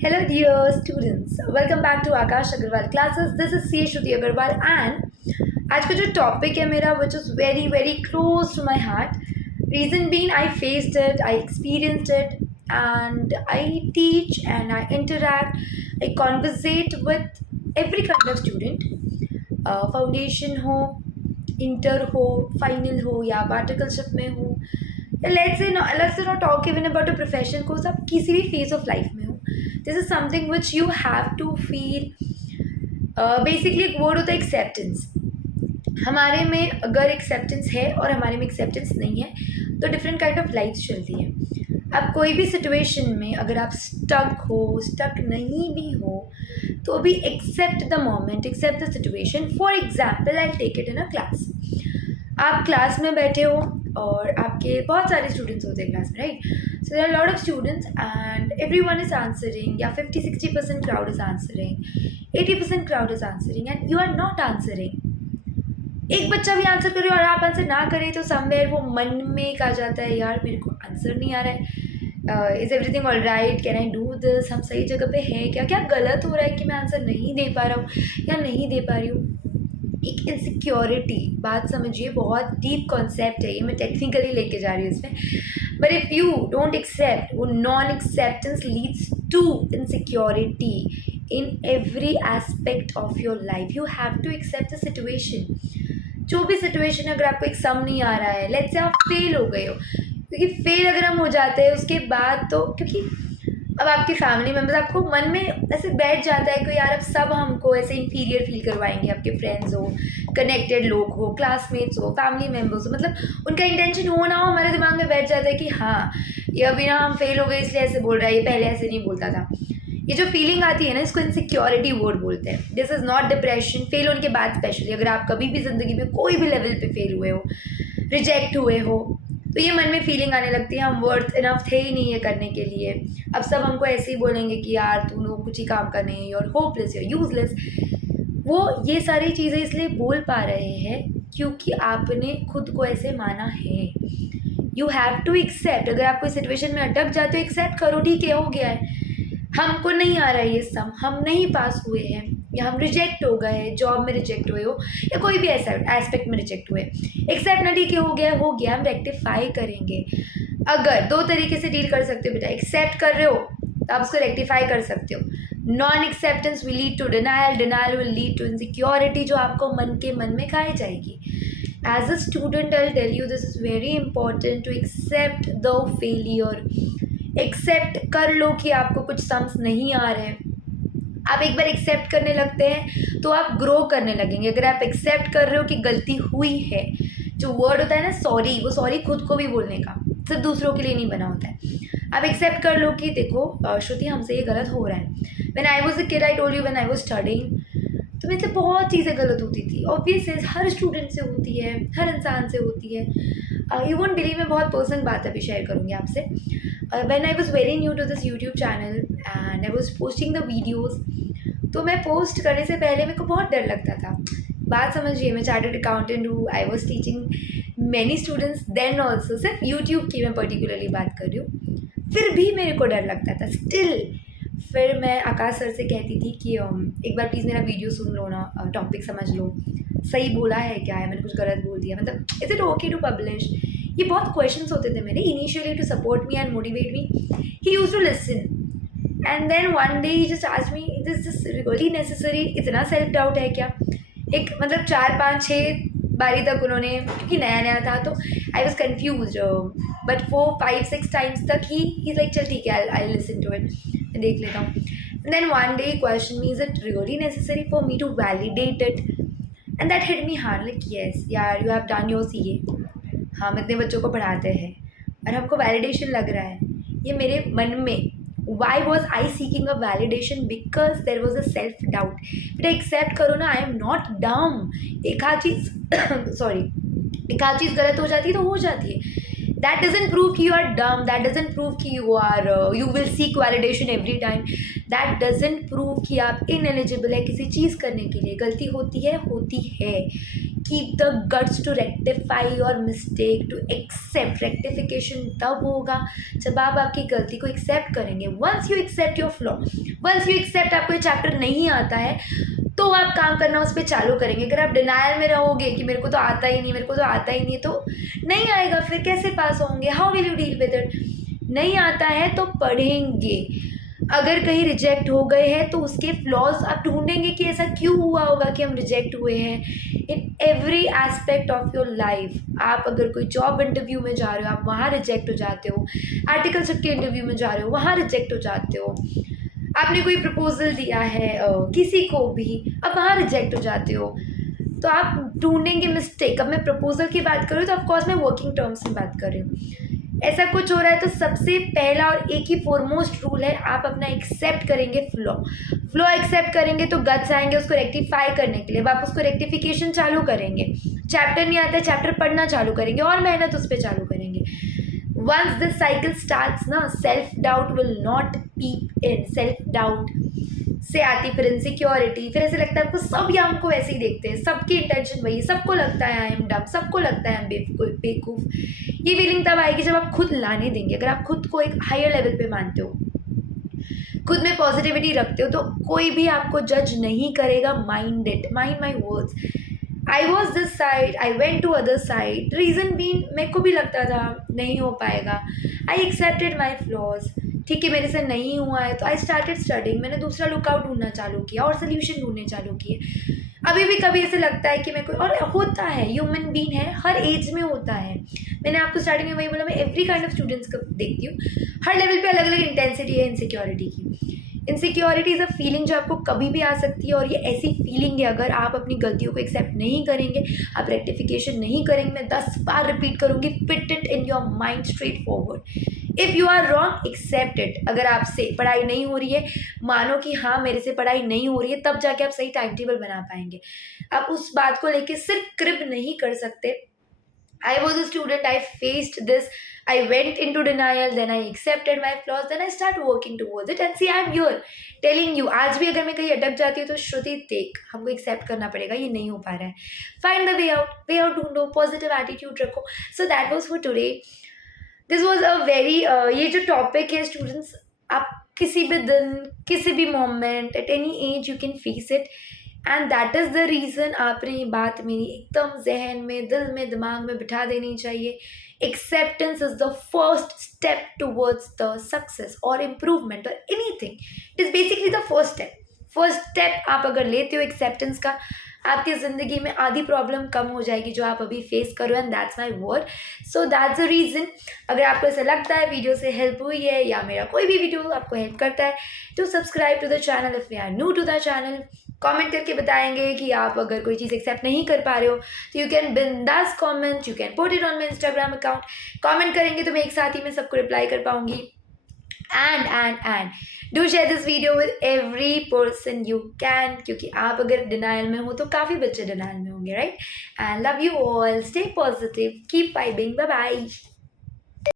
Hello, dear students. Welcome back to Akash Agarwal classes. This is C. Shruti Agarwal and आज का जो topic है मेरा which is very very close to my heart. Reason being I faced it, I experienced it, and I teach and I interact, I conversate with every kind of student. Foundation हो, inter हो, final हो या पार्टिकलशिप में हो, let's say not talk even about a profession course, आप किसी भी phase of life में हो. This is something which you have to feel. Basically एक वर्ड होता है एक्सेप्टेंस. हमारे में अगर एक्सेप्टेंस है और हमारे में एक्सेप्टेंस नहीं है तो डिफरेंट काइंड ऑफ लाइफ चलती है. अब कोई भी सिचुएशन में अगर आप स्टक नहीं भी हो तो भी accept the moment, accept the situation. For example I take it in a class. आप क्लास में बैठे हो और आपके बहुत सारे स्टूडेंट्स होते हैं क्लास में, right? So there are lot of students and everyone is answering, या 50-60% crowd is answering, 80% crowd is answering and you are not answering. एक बच्चा भी आंसर करे और आप आंसर ना करें तो समवेयर वो मन में एक आ जाता है, यार मेरे को आंसर नहीं आ रहा है, is everything all right, can I do this, हम सही जगह पे हैं क्या, क्या गलत हो रहा है कि मैं आंसर नहीं दे पा रहा हूँ या नहीं दे पा रही हूँ. एक इनसिक्योरिटी, बात समझिए, बहुत डीप कॉन्सेप्ट है ये, मैं टेक्निकली लेके जा रही हूँ इसमें. But if you don't accept, वो non acceptance leads to insecurity in every aspect of your life. You have to accept the situation. जो भी सिचुएशन है, अगर आपको एक सम नहीं आ रहा है, लेट्स से आप फेल हो गए हो, क्योंकि फेल अगर हम हो जाते हैं उसके बाद तो, क्योंकि अब आपके फैमिली मेम्बर्स, आपको मन में ऐसे बैठ जाता है कि यार अब सब हमको ऐसे इंफीरियर फील करवाएंगे. आपके फ्रेंड्स हो, कनेक्टेड लोग हो, क्लासमेट्स हो, फैमिली मेम्बर्स हो, मतलब उनका इंटेंशन हो ना हो, हमारे दिमाग में बैठ जाता है कि हाँ ये अभी ना हम फेल हो गए इसलिए ऐसे बोल रहा है, ये पहले ऐसे नहीं बोलता था. ये जो फीलिंग आती है ना, इसको इनसिक्योरिटी वर्ड बोलते हैं. This is not depression. Fail होने के बाद स्पेशली अगर आप कभी भी ज़िंदगी में कोई भी लेवल पे फेल हुए हो, रिजेक्ट हुए हो, तो ये मन में फीलिंग आने लगती है हम वर्थ इनफ थे ही नहीं है करने के लिए. अब सब हमको ऐसे ही बोलेंगे कि यार तू लोग कुछ ही काम का नहीं, यूर होपलेस, यूर यूजलेस. वो ये सारी चीज़ें इसलिए बोल पा रहे हैं क्योंकि आपने खुद को ऐसे माना है. You have to accept. अगर आप कोई सिचुएशन में अटक जाते हो, एक्सेप्ट करो, ठीक है हो गया है, हमको नहीं आ रहा है ये सम, हम नहीं पास हुए हैं, या हम रिजेक्ट हो गए हैं, जॉब में रिजेक्ट हुए हो या कोई भी ऐसा एस्पेक्ट में रिजेक्ट हुए. एक्सेप्ट ना, ठीक है हो गया, हम रेक्टिफाई करेंगे. अगर दो तरीके से डील कर सकते हो बेटा. एक्सेप्ट कर रहे हो तो आप उसको रेक्टिफाई कर सकते हो. Non acceptance will lead to denial, denial will lead to insecurity, जो आपको मन में खाई जाएगी. As a student I tell you this is very important to accept the failure. Accept कर लो कि आपको कुछ सम्स नहीं आ रहे हैं. आप एक बार एक्सेप्ट करने लगते हैं तो आप ग्रो करने लगेंगे. अगर आप एक्सेप्ट कर रहे हो कि गलती हुई है, जो वर्ड होता है ना सॉरी, वो सॉरी खुद को भी बोलने का, सिर्फ दूसरों के लिए नहीं बना होता है. आप एक्सेप्ट कर लो कि देखो श्रुति हमसे ये गलत हो रहा है. When I was a kid I told you, when I was studying, तो मेरे से बहुत चीज़ें गलत होती थी. ऑब्वियस है, हर स्टूडेंट से होती है, हर इंसान से होती है. यू वोंट बिलीव, मैं बहुत पर्सनल बात अभी शेयर करूँगी आपसे. When I was very new to this YouTube channel and I was posting the videos, तो मैं पोस्ट करने से पहले मेरे को बहुत डर लगता था. बात समझिए, मैं चार्टर्ड अकाउंटेंट हूँ, I was teaching many students then also. सिर्फ यूट्यूब की मैं पर्टिकुलरली बात कर रही हूँ, फिर भी मेरे को डर लगता था स्टिल. फिर मैं आकाश सर से कहती थी कि एक बार प्लीज़ मेरा वीडियो सुन लो ना, टॉपिक समझ लो, सही बोला है क्या है, मैंने कुछ गलत बोल दिया, मतलब is it okay to publish. ये बहुत क्वेश्चंस होते थे मेरे initially to support me and motivate me. He used to listen and then one day he just asked me, this is really necessary. इतना सेल्फ डाउट है क्या? एक मतलब 4-5-6 बारी तक उन्होंने, क्योंकि नया नया था तो I was confuse, but 4-5-6 times तक ही लाइक चल ठीक है, आई लिसन टू इट, मैं देख लेता हूँ. Then one day question me, is it really necessary for me to validate it? And that hit me hard, like yes यार, you have done your CA, हम इतने बच्चों को पढ़ाते हैं और हमको वैलिडेशन लग रहा है. ये मेरे मन में, why was I seeking a validation? Because there was a self doubt. बेटा एक्सेप्ट करो ना, आई एम नॉट डम. एक आध चीज़ एक आध चीज़ गलत हो जाती है तो हो जाती है. दैट डजंट प्रूव कि you are dumb, that doesn't prove कि you will seek validation every time, that doesn't prove कि आप इनएलिजिबल है किसी चीज़ करने के लिए. गलती होती है keep the guts to rectify your mistake, to accept. Rectification तब होगा जब आप आपकी गलती को एक्सेप्ट करेंगे। Once you accept your flaw, once you accept आपको ये चैप्टर नहीं आता है, तो आप काम करना उस पर चालू करेंगे। अगर आप डिनायल में रहोगे कि मेरे को तो आता ही नहीं, मेरे को तो आता ही नहीं, तो नहीं आएगा, फिर कैसे पास होंगे? How will you deal with it? नहीं आता है तो पढ़ेंगे। अगर कहीं रिजेक्ट हो गए हैं तो उसके फ्लॉज आप ढूंढेंगे कि ऐसा क्यों हुआ होगा कि हम रिजेक्ट हुए हैं। इन every aspect of your life, आप अगर कोई जॉब इंटरव्यू में जा रहे हो, आप वहाँ रिजेक्ट हो जाते हो। आर्टिकलशिप के इंटरव्यू में जा रहे हो, वहाँ रिजेक्ट हो जाते हो। आपने कोई प्रपोजल दिया है किसी को भी, अब वहाँ रिजेक्ट हो जाते हो। तो आप ढूंढेंगे मिस्टेक। अब मैं प्रपोजल की बात करूँ तो ऑफकोर्स मैं वर्किंग टर्म्स में बात कर रही हूँ। ऐसा कुछ हो रहा है तो सबसे पहला और एक ही फॉरमोस्ट रूल है, आप अपना एक्सेप्ट करेंगे फ्लॉ। फ्लॉ एक्सेप्ट करेंगे तो गट्स आएंगे उसको रेक्टिफाई करने के लिए। अब आप उसको रेक्टिफिकेशन चालू करेंगे। चैप्टर नहीं आता है, चैप्टर पढ़ना चालू करेंगे और मेहनत उस पर चालू करेंगे। वंस दिस साइकिल स्टार्ट्स ना, self doubt will not peep in. Self doubt से आती फिर इनसिक्योरिटी, फिर ऐसे लगता है आपको सब या हमको वैसे ही देखते हैं, सबकी इंटेंशन वही, सबको लगता है आई एम डम, सबको लगता है आई एम बेवकूफ़। ये फीलिंग तब आएगी जब आप खुद लाने देंगे। अगर आप खुद को एक हायर लेवल पे मानते हो, खुद में पॉजिटिविटी रखते हो, तो कोई भी आपको जज नहीं करेगा। Mind it, mind my words. I was this side, I went to other side. Reason been, मेरे को भी लगता था नहीं हो पाएगा। I accepted my flaws. ठीक है, मेरे से नहीं हुआ है तो आई स्टार्टेड स्टडिंग। मैंने दूसरा लुकआउट ढूंढना चालू किया और सोल्यूशन ढूंढने चालू किए। अभी भी कभी ऐसे लगता है कि मैं कोई, और होता है, ह्यूमन बीइंग है, हर एज में होता है। मैंने आपको स्टार्टिंग में वही बोला, मैं एवरी काइंड ऑफ स्टूडेंट्स को देखती हूँ। हर लेवल पे अलग अलग इंटेंसिटी है इनसिक्योरिटी की। इनसिक्योरिटी इज़ अ फीलिंग जो आपको कभी भी आ सकती है, और ये ऐसी फीलिंग है अगर आप अपनी गलतियों को एक्सेप्ट नहीं करेंगे, आप रेक्टिफिकेशन नहीं करेंगे। मैं 10 बार रिपीट करूँगी, fit it in your mind straight forward. If you are wrong, accept it. अगर आपसे पढ़ाई नहीं हो रही है, मानो कि हाँ मेरे से पढ़ाई नहीं हो रही है, तब जाके आप सही टाइम टेबल बना पाएंगे। आप उस बात को लेके सिर्फ क्रिप नहीं कर सकते। I was a student, I faced this, I went into denial, then I accepted my flaws, then I start working towards it, and see I'm here telling you, आज भी अगर मैं कहीं अटक जाती हूँ तो श्रुति टेक, हमको एक्सेप्ट करना पड़ेगा, ये नहीं हो पा रहा है। फाइंड द वे आउट ढूंढो, पॉजिटिव एटीट्यूड रखो। So that was for today. This was a very, ये जो टॉपिक है स्टूडेंट्स, आप किसी भी दिन, किसी भी moment, at any as you can face it, and that is the reason आपने ये बात मेरी एकदम जहन में, दिल में, दिमाग में बिठा देनी चाहिए। Acceptance is the first step towards the success और इम्प्रूवमेंट और anything. It is basically the first step. First step आप अगर लेते हो एक्सेप्टेंस का, आपकी ज़िंदगी में आधी प्रॉब्लम कम हो जाएगी जो आप अभी फेस करो, and that's my word. So that's the reason. अगर आपको ऐसा लगता है वीडियो से हेल्प हुई है, या मेरा कोई भी वीडियो आपको हेल्प करता है, तो subscribe to the channel if you are new to the channel. Comment करके बताएंगे कि आप अगर कोई चीज़ एक्सेप्ट नहीं कर पा रहे हो, तो यू कैन बिंदास comment, you can put it on my Instagram account. Comment करेंगे तो मैं एक साथ ही में सबको रिप्लाई कर पाऊंगी। And do share this video with every person you can, क्योंकि आप अगर डिनाइल में हो तो काफ़ी बच्चे डिनाइल में होंगे, right? And love you all, stay positive, keep vibing, bye bye.